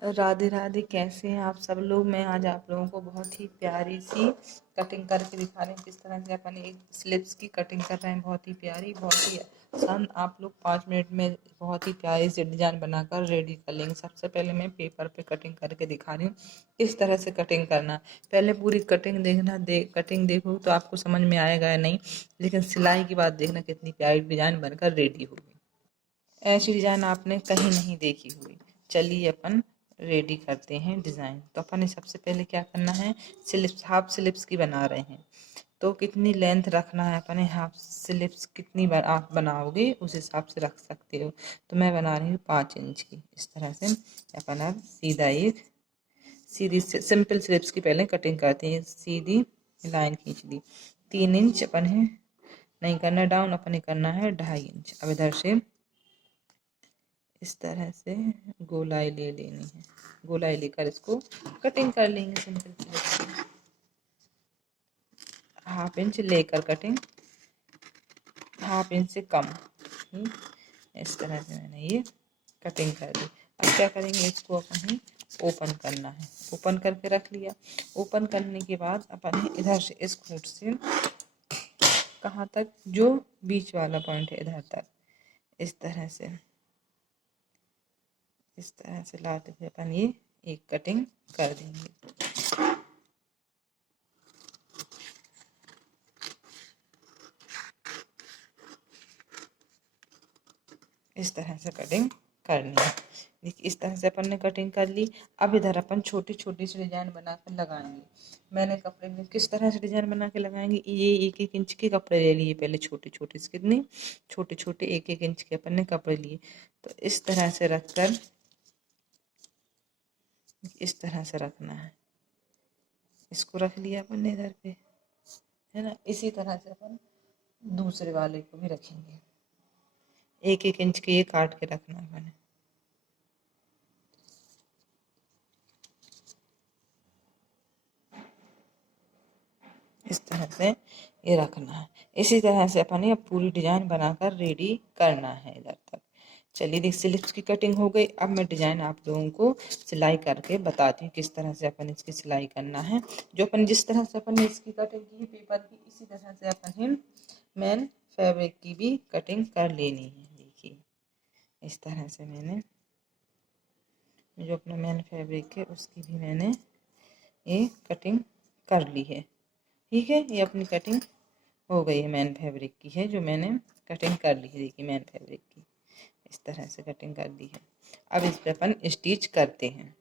राधे राधे, कैसे हैं आप सब लोग। मैं आज आप लोगों को बहुत ही प्यारी सी कटिंग करके दिखा रही हूँ। किस तरह से अपन एक स्लिप्स की कटिंग कर रहे हैं, बहुत ही प्यारी, बहुत ही आसान। आप लोग 5 मिनट में बहुत ही प्यारी सी डिजाइन बनाकर रेडी कर लेंगे। सबसे पहले मैं पेपर पे कटिंग करके दिखा रही हूँ किस तरह से कटिंग करना। पहले पूरी कटिंग देखना, कटिंग देखो तो आपको समझ में आएगा या नहीं, लेकिन सिलाई की बात देखना कितनी प्यारी डिजाइन बनकर रेडी होगी। ऐसी डिजाइन आपने कहीं नहीं देखी हुई। चलिए अपन रेडी करते हैं डिज़ाइन। तो अपन ने सबसे पहले क्या करना है, स्लिप्स, हाफ स्लिप्स की बना रहे हैं तो कितनी लेंथ रखना है अपन ने, हाफ स्लिप्स कितनी बार आप बनाओगे उस हिसाब से रख सकते हो। तो मैं बना रही हूँ 5 इंच की। इस तरह से अपन अब सीधा एक सीधी सिंपल स्लिप्स की पहले कटिंग करते हैं। सीधी लाइन खींच दी। 3 इंच अपन है नहीं करना डाउन, अपन ने करना है 2.5 इंच। अब इधर से इस तरह से गोलाई ले लेनी है। गोलाई लेकर इसको कटिंग कर लेंगे सिंपल से। 1/2 इंच लेकर कटिंग, 1/2 इंच से कम ही। इस तरह से मैंने ये कटिंग कर दी। अब क्या करेंगे, इसको अपन ही ओपन करना है। ओपन करके रख लिया। ओपन करने के बाद अपन इधर से इस खूंट से कहाँ तक, जो बीच वाला पॉइंट है इधर तक, इस तरह से लाते हुए अपन ये एक कटिंग कर देंगे। इस तरह से कटिंग करनी है। देखिए इस तरह से अपन ने कटिंग कर ली। अब इधर अपन छोटी छोटी सी डिजाइन बनाकर लगाएंगे। मैंने कपड़े में किस तरह से डिजाइन बना के लगाएंगे, ये 1-1 इंच के कपड़े ले लिए पहले, छोटे छोटे से, कितने छोटे छोटे 1-1 इंच के अपन ने कपड़े लिए। तो इस तरह से रखकर इस तरह से रखना है। इसको रख लिया अपन ने इधर पे, है ना। इसी तरह से अपन दूसरे वाले को भी रखेंगे। 1-1 इंच के ये काट के रखना है मैंने। इस तरह से ये रखना है। इसी तरह से अपन ने पूरी डिजाइन बनाकर रेडी करना है इधर तक। चलिए देख, स्लिप्स की कटिंग हो गई। अब मैं डिजाइन आप लोगों को सिलाई करके बताती हूँ किस तरह से अपन इसकी सिलाई करना है। जो अपन जिस तरह से अपन ने इसकी कटिंग की पेपर की, इसी तरह से अपन ने मैन फैब्रिक की भी कटिंग कर लेनी है। देखिए इस तरह से मैंने जो अपना मैन फैब्रिक है उसकी भी मैंने ये कटिंग कर ली है। ठीक है, ये अपनी कटिंग हो गई है। मैन फैब्रिक की है जो मैंने कटिंग कर ली है। देखिए मैन फैब्रिक की इस तरह से कटिंग कर ली है। अब इस पर अपन स्टिच करते हैं।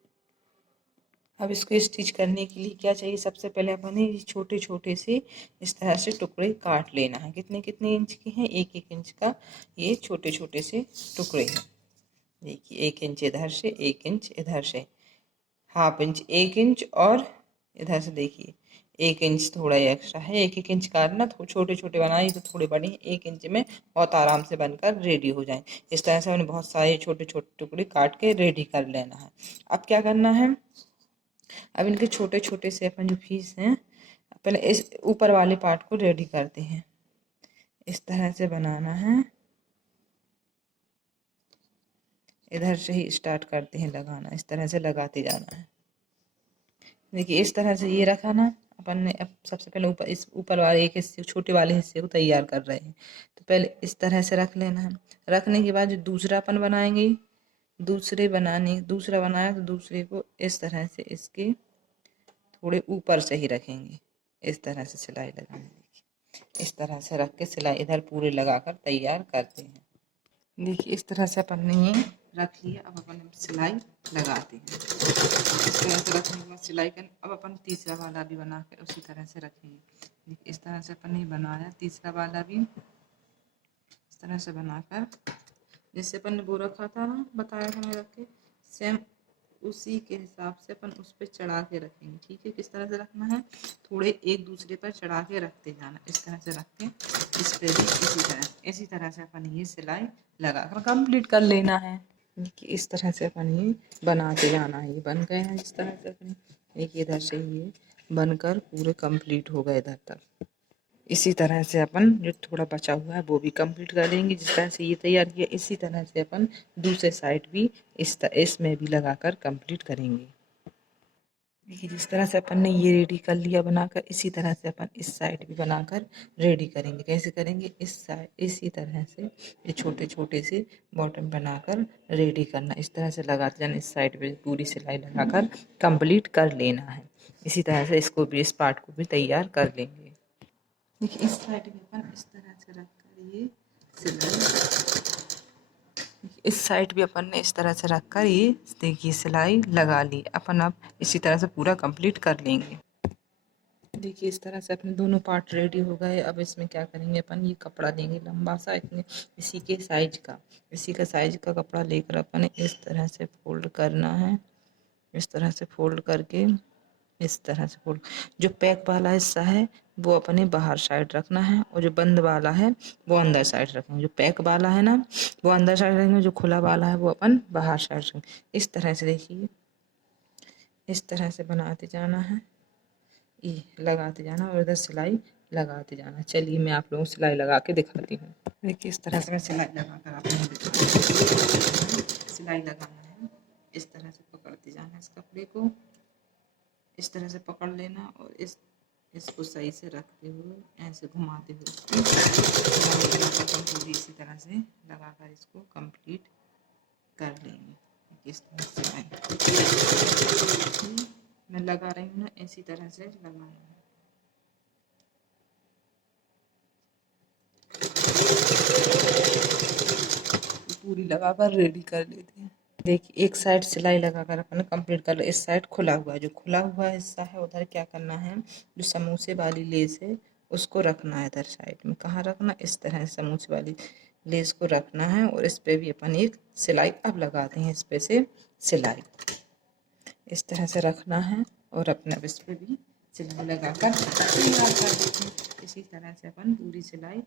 अब इसको स्टिच करने के लिए क्या चाहिए, सबसे पहले अपन ने छोटे छोटे से इस तरह से टुकड़े काट लेना है। कितने कितने इंच के हैं, 1-1 इंच का ये छोटे छोटे से टुकड़े हैं। देखिए 1 इंच इधर से, 1 इंच इधर से, 1/2 इंच, 1 इंच, और इधर से देखिए 1 इंच थोड़ा एक्स्ट्रा है। 1-1 इंच काटना, तो छोटे छोटे बनाए तो थोड़े बड़े हैं। 1 इंच में बहुत आराम से बनकर रेडी हो जाए। इस तरह से मैंने बहुत सारे छोटे छोटे टुकड़े काट के रेडी कर लेना है। अब क्या करना है, अब इनके छोटे छोटे से अपन जो पीस हैं, पहले इस ऊपर वाले पार्ट को रेडी करते हैं। इस तरह से बनाना है। इधर से ही स्टार्ट करते हैं लगाना। इस तरह से लगाते जाना है। देखिए इस तरह से ये रखा ना अपन ने। अब सबसे पहले ऊपर, इस ऊपर वाले एक हिस्से, छोटे वाले हिस्से को तैयार कर रहे हैं। तो पहले इस तरह से रख लेना है। रखने के बाद जो दूसरा अपन बनाएंगे, दूसरा बनाया तो दूसरे को इस तरह से इसके थोड़े ऊपर से ही रखेंगे। इस तरह से सिलाई लगाएंगे। इस तरह से रख के सिलाई इधर पूरे लगाकर तैयार करते हैं। देखिए इस तरह से अपन ने ये रख लिया। अब अपन सिलाई लगाते हैं। इस तरह से रखने के बाद सिलाई कर, अब अपन तीसरा वाला भी बना कर उसी तरह से रखेंगे। देखिए इस तरह से अपन ने बनाया तीसरा वाला भी। इस तरह से बनाकर जैसे अपन ने वो रखा था ना, बताया था मैं रख के, सेम उसी के हिसाब से अपन उस पर चढ़ा के रखेंगे। ठीक है, किस तरह से रखना है, थोड़े एक दूसरे पर चढ़ा के रखते जाना। इस तरह से रख के इस पर भी इसी तरह से अपन ये सिलाई लगा कर कंप्लीट कर लेना है। देखिए इस तरह से अपन ये बनाते जाना है। ये बन गए हैं इस तरह से अपने। देखिए इधर से ये बनकर पूरे कंप्लीट हो गए इधर तक। इसी तरह से अपन जो थोड़ा बचा हुआ है वो भी कंप्लीट कर लेंगे। जिस तरह से ये तैयार किया इसी तरह से अपन दूसरे साइड भी इसमें भी लगाकर कंप्लीट करेंगे। देखिए जिस तरह से अपन ने ये रेडी कर लिया बनाकर, इसी तरह से अपन इस साइड भी बनाकर रेडी करेंगे। कैसे करेंगे, इस साइड इसी तरह से ये छोटे छोटे से बॉटम बनाकर रेडी करना। इस तरह से लगाते जाना, इस साइड पे पूरी सिलाई लगाकर कंप्लीट कर लेना है। इसी तरह से इसको भी, इस पार्ट को भी तैयार कर लेंगे। देखिए इस साइड भी अपन इस तरह से रखकर ये सिलाई, इस साइड भी अपन ने इस तरह से रखकर ये देखिए सिलाई लगा ली। अपन अब इसी तरह से पूरा कंप्लीट कर लेंगे। देखिए इस तरह से अपने दोनों पार्ट रेडी हो गए। अब इसमें क्या करेंगे, अपन ये कपड़ा लेंगे लंबा सा, इतने इसी के साइज का, इसी का साइज का कपड़ा लेकर अपन इस तरह से फोल्ड करना है। इस तरह से फोल्ड करके इस तरह से फोल्ड, जो पैक वाला हिस्सा है वो अपने बाहर साइड रखना है और जो बंद वाला है वो अंदर साइड रखेंगे। जो पैक वाला है ना वो अंदर साइड रखेंगे, जो खुला वाला है वो अपन बाहर साइड रखेंगे। इस तरह से देखिए इस तरह से बनाते जाना है, ये लगाते जाना और इधर सिलाई लगाते जाना। चलिए मैं आप लोगों को सिलाई लगा के दिखाती हूँ। देखिए इस तरह से मैं सिलाई लगा कर आप लोगों को सिलाई लगाना है। इस तरह से पकड़ते जाना इस कपड़े को, इस तरह से पकड़ लेना और इसको सही से रखते हुए ऐसे घुमाते हुए पूरी इसी तरह से लगाकर इसको कंप्लीट कर लेंगे। इस तरह से मैं लगा रही हूँ ना, इसी तरह से लगाना है। पूरी लगाकर रेडी कर लेते हैं। देखिए एक साइड सिलाई लगाकर अपन कंप्लीट कर लो। इस साइड खुला हुआ है, जो खुला हुआ हिस्सा है उधर क्या करना है, जो समोसे वाली लेस है उसको रखना है इधर साइड में। कहाँ रखना, इस तरह से समोसे वाली लेस को रखना है और इस पे भी अपन एक सिलाई अब लगाते हैं। इस पे से सिलाई इस तरह से रखना है और अपने अब इस पे भी सिलाई लगाकर तैयार कर देते हैं। इसी तरह से अपन पूरी सिलाई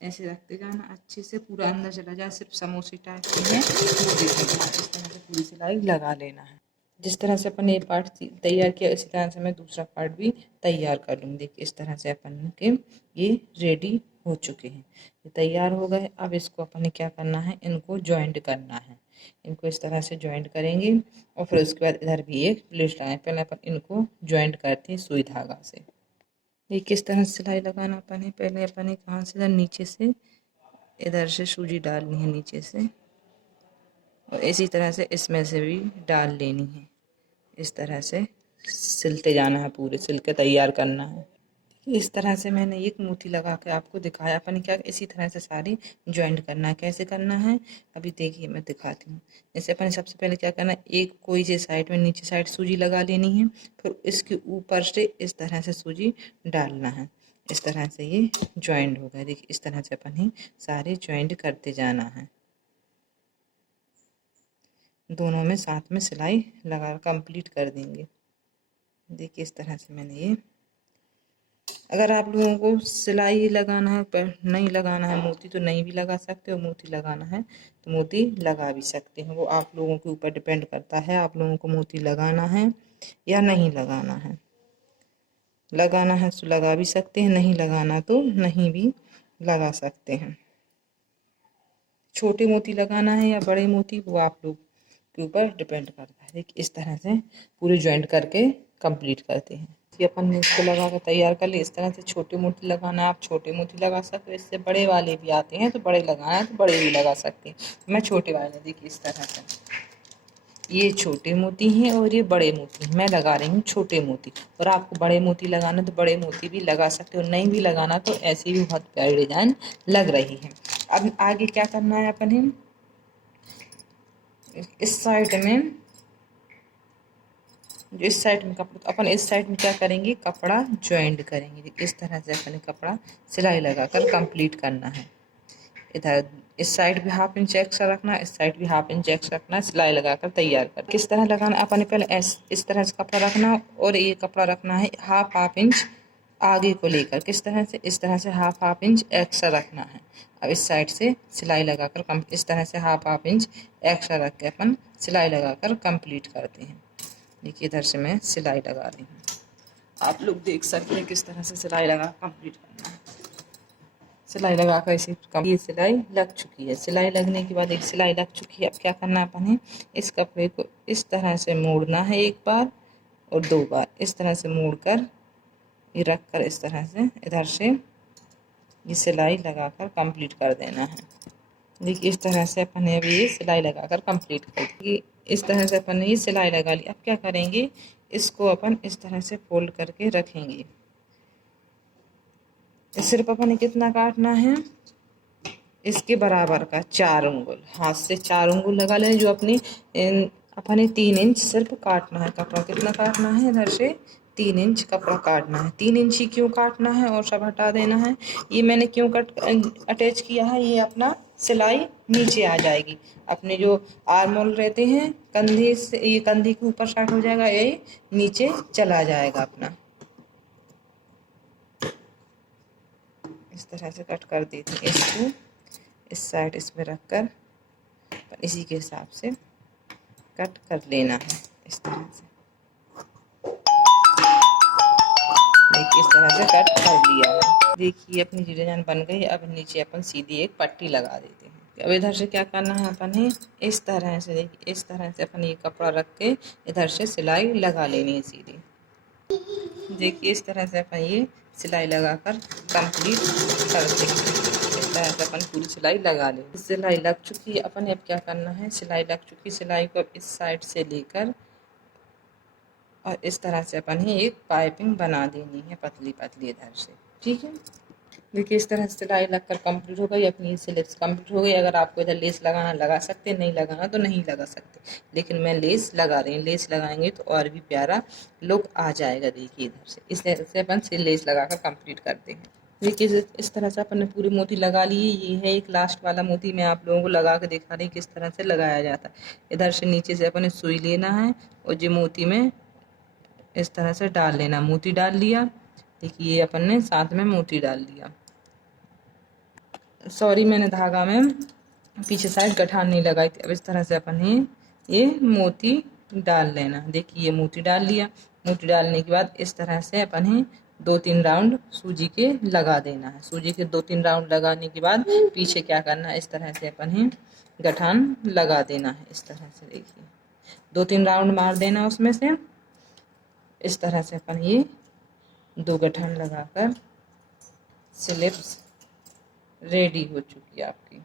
ऐसे रखते जाना, अच्छे से पूरा अंदर चला जाए, सिर्फ समोसे टाइप के हैं वो देखना। इस तरह से पूरी सिलाई लगा लेना है। जिस तरह से अपन ये पार्ट तैयार किया इसी तरह से मैं दूसरा पार्ट भी तैयार कर लूँगी। देखिए इस तरह से अपन के ये रेडी हो चुके हैं, ये तैयार हो गए। अब इसको अपन ने क्या करना है, इनको जॉइंट करना है। इनको इस तरह से जॉइंट करेंगे और फिर उसके बाद इधर भी एक प्लेट लगाएं। पहले अपन इनको जॉइंट करते हैं सुई धागा से। ये किस तरह से सिलाई लगाना अपन है, पहले अपन ने कहाँ से इधर नीचे से इधर से सूजी डालनी है नीचे से और इसी तरह से इसमें से भी डाल लेनी है। इस तरह से सिलते जाना है, पूरे सिल के तैयार करना है। इस तरह से मैंने एक मोती लगा के आपको दिखाया। अपन क्या इसी तरह से सारी ज्वाइंट करना है। कैसे करना है अभी देखिए मैं दिखाती हूँ। जैसे अपन सबसे पहले क्या करना है, एक कोई से साइड में नीचे साइड सूजी लगा लेनी है, फिर इसके ऊपर से इस तरह से सूजी डालना है। इस तरह से ये ज्वाइंट हो गया। देखिए इस तरह से अपन ही सारे ज्वाइंट करते जाना है। दोनों में साथ में सिलाई लगा कंप्लीट कर देंगे। देखिए इस तरह से मैंने ये, अगर आप लोगों को सिलाई लगाना है पर नहीं लगाना है मोती तो नहीं भी लगा सकते हो, मोती लगाना है तो मोती लगा भी सकते हैं। वो आप लोगों के ऊपर डिपेंड करता है, आप लोगों को मोती लगाना है या नहीं लगाना है। लगाना है तो लगा भी सकते हैं, नहीं लगाना तो नहीं भी लगा सकते हैं। छोटे मोती लगाना है या बड़े मोती वो आप लोग के ऊपर डिपेंड करता है। देखिए इस तरह से पूरे ज्वाइंट करके कंप्लीट करते हैं। ये अपन ने इसको लगा कर तैयार कर ली। इस तरह से छोटे मोती लगाना है, आप छोटे मोती लगा सकते हो। इससे बड़े वाले भी आते हैं तो बड़े लगाना है तो बड़े भी लगा सकते हैं। मैं छोटे वाले, देखिए इस तरह से ये छोटे मोती हैं और ये बड़े मोती हैं। मैं लगा रही हूँ छोटे मोती, और आपको बड़े मोती लगाना तो बड़े मोती भी लगा सकते हो, नहीं भी लगाना तो ऐसी भी बहुत प्यारी डिजाइन लग रही है। अब आगे क्या करना है अपन, इस साइड में जो इस साइड में कपड़ा, तो अपन इस साइड में क्या करेंगे, कपड़ा ज्वाइंट करेंगे। इस तरह से अपन कपड़ा सिलाई लगाकर कंप्लीट करना है। इधर इस साइड भी हाफ इंच एक्स्ट्रा रखना है, इस साइड भी हाफ इंच एक्स्ट्रा रखना है, सिलाई लगाकर तैयार कर। किस तरह लगाना है, अपन पहले इस तरह से कपड़ा रखना है और ये कपड़ा रखना है हाफ इंच आगे को लेकर। किस तरह से, इस तरह से हाफ इंच एक्स्ट्रा रखना है। अब इस साइड से सिलाई लगाकर इस तरह से हाफ इंच एक्स्ट्रा रख के अपन सिलाई लगाकर कंप्लीट करते हैं। देखिए इधर से मैं सिलाई लगा रही हूँ। आप लोग देख सकते हैं किस तरह से सिलाई लगा कंप्लीट करना है। सिलाई लगा कर इसे ये सिलाई लग चुकी है। सिलाई लगने के बाद एक सिलाई लग चुकी है। अब क्या करना है अपन है, इस कपड़े को इस तरह से मोड़ना है, एक बार और दो बार इस तरह से मोड़ कर ये रख कर इस तरह से इधर से ये सिलाई लगाकर कंप्लीट कर देना है। देखिए इस तरह से अपन ने अभी ये सिलाई लगाकर कंप्लीट कर दी। इस तरह से अपन ने ये सिलाई लगा ली। अब क्या करेंगे, इसको अपन इस तरह से फोल्ड करके रखेंगे। सिर्फ अपन ने कितना काटना है, इसके बराबर का 4 उंगल, हाथ से 4 उंगल लगा लें। जो अपनी अपने 3 इंच सिर्फ काटना है कपड़ा। कितना काटना है, इधर से 3 इंच कपड़ा काटना है। 3 इंच ही क्यों काटना है और सब हटा देना है, ये मैंने क्यों अटैच किया है, ये अपना सिलाई नीचे आ जाएगी। अपने जो आर्मोल रहते हैं कंधे से, ये कंधे के ऊपर स्टार्ट हो जाएगा, ये नीचे चला जाएगा अपना। इस तरह से कट कर देते हैं। इसको इस साइड इसमें रखकर इसी के हिसाब से कट कर लेना है। इस तरह से देखिए, इस तरह से कट कर लिया है। देखिए अपनी डिजाइन बन गई। अब नीचे अपन सीधी एक पट्टी लगा देते हैं। अब इधर से क्या करना है अपन है, इस तरह से देखिए, इस तरह से अपन ये कपड़ा रख के इधर से सिलाई लगा लेनी है सीधी। देखिए इस तरह से अपन ये सिलाई लगाकर कंप्लीट कर देंगे। इस तरह से अपन पूरी सिलाई लगा लेंगे। सिलाई लग चुकी है। अपन अब क्या करना है, सिलाई लग चुकी सिलाई को इस साइड से लेकर और इस तरह से अपन ही एक पाइपिंग बना देनी है, पतली पतली इधर से। ठीक है, देखिए इस तरह से सिलाई लगकर कंप्लीट हो गई। अपनी स्लिप्स कंप्लीट हो गई। अगर आपको इधर लेस लगाना लगा सकते, नहीं लगाना तो नहीं लगा सकते, लेकिन मैं लेस लगा रही हूँ। लेस लगाएंगे तो और भी प्यारा लुक आ जाएगा। देखिए इधर से इस तरह से अपन से लेस लगाकर कंप्लीट करते हैं। देखिए इस तरह से अपन ने पूरी मोती लगा ली है। ये है एक लास्ट वाला मोती, मैं आप लोगों को लगा के दिखा रही किस तरह से लगाया जाता है। इधर से नीचे से अपन ने सुई लेना है और जो मोती में इस तरह से डाल लेना। मोती डाल लिया, देखिए ये अपन ने साथ में मोती डाल लिया। सॉरी, मैंने धागा में पीछे साइड गठान नहीं लगाई थी। अब इस तरह से अपन ये मोती डाल लेना। देखिए ये मोती डाल लिया। मोती डालने के बाद इस तरह से अपन 2-3 राउंड सूजी के लगा देना है। सूजी के 2-3 राउंड लगाने के बाद पीछे क्या करना है, इस तरह से अपन गठान लगा देना है। इस तरह से देखिए 2-3 राउंड मार देना उसमें से। इस तरह से अपन ये 2 गठान लगाकर स्लिप्स रेडी हो चुकी है आपकी।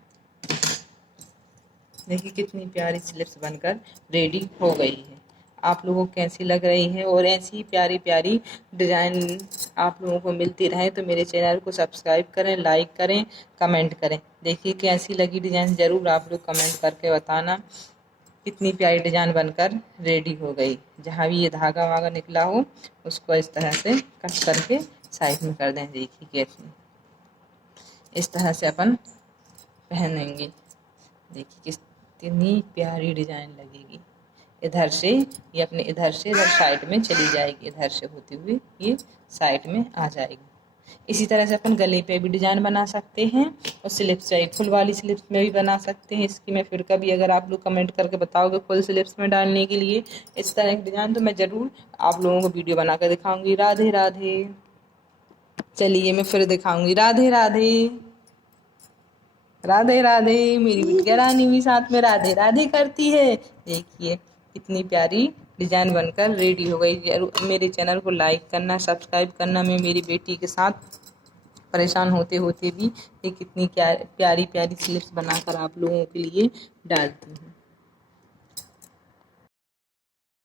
देखिए कितनी प्यारी स्लिप्स बनकर रेडी हो गई है। आप लोगों को कैसी लग रही है, और ऐसी प्यारी प्यारी डिज़ाइन आप लोगों को मिलती रहे तो मेरे चैनल को सब्सक्राइब करें, लाइक करें, कमेंट करें। देखिए कैसी लगी डिज़ाइन, ज़रूर आप लोग कमेंट करके बताना। कितनी प्यारी डिज़ाइन बनकर रेडी हो गई। जहाँ भी ये धागा वागा निकला हो उसको इस तरह से कट करके साइड में कर दें। देखिए कैसी इस तरह से अपन पहनेंगे। देखिए कितनी प्यारी डिज़ाइन लगेगी। इधर से ये अपने इधर से इधर साइड में चली जाएगी, इधर से होती हुई ये साइड में आ जाएगी। इसी तरह से अपन गले पे भी डिज़ाइन बना सकते हैं और स्लिप्स चाहिए फुल वाली स्लिप्स में भी बना सकते हैं। इसकी मैं फिर कभी अगर आप लोग कमेंट करके बताओगे फुल स्लिप्स में डालने के लिए इस तरह की डिज़ाइन, तो मैं ज़रूर आप लोगों को वीडियो बना कर दिखाऊँगी। राधे राधे। चलिए मैं फिर दिखाऊँगी। राधे राधे, राधे राधे। मेरी बिटिया रानी भी साथ में राधे राधे करती है। देखिए कितनी प्यारी डिज़ाइन बनकर रेडी हो गई। मेरे चैनल को लाइक करना, सब्सक्राइब करना। मैं मेरी बेटी के साथ परेशान होते होते भी ये कितनी प्यारी प्यारी स्लिप्स बनाकर आप लोगों के लिए डालती हूँ।